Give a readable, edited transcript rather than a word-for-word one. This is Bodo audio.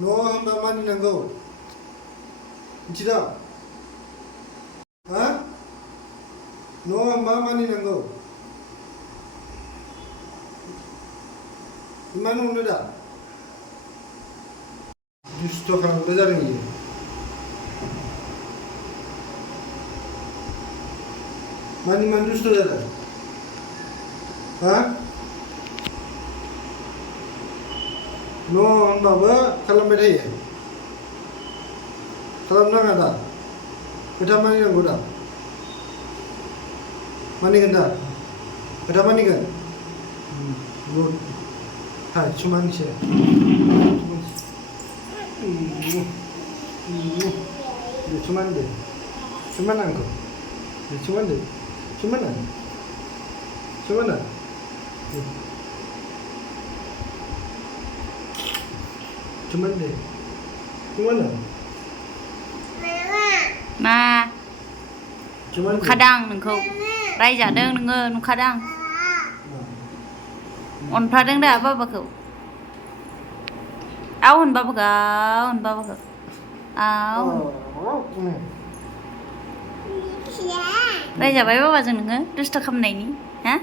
न' होनबा मानिनांगौ मिथिदों हा न' होनबा मानिनांगौ इमान अनो दा दुस्थ' खालामग्रा जादों इयो मानि इमान दुस्थ' जादों हा न' होनबाबो खालामबाय थायो खालामनाङा दा खोथा मानिनांगौ दा मानिगोन दा खोथा मानिगोन गुड हाय cuman deh cuman angkut cuman deh cuman deh cuman मा cuman नुखादां नोंखौ रायजादों नोङो नुखादां अनफ्लादों दा बाबाखौ आव होन बाबाखौ आव रायजाबाय बाबाजों नोङो दुस्थ' खालामनायनि हा